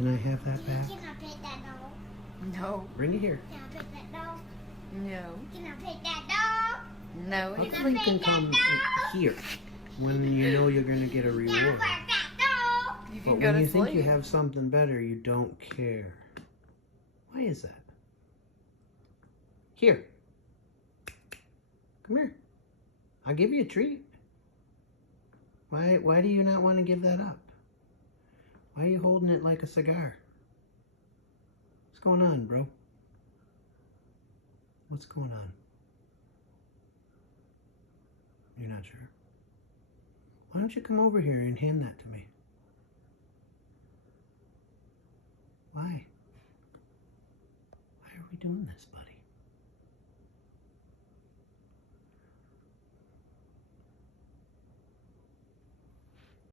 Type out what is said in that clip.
Can I have that back? Can I pet that dog? No. Bring it here. Can I pet that dog? No. Can I pet that dog? No. Hopefully you can come here when you know you're going to get a Can I reward. pet that dog? You can But go when to you sleep. think you have something better, you don't care. Why is that? Here. Come here. I'll give you a treat. Why do you not want to give that up? Why are you holding it like a cigar? What's going on, bro? What's going on? You're not sure? Why don't you come over here and hand that to me? Why? Why are we doing this, buddy?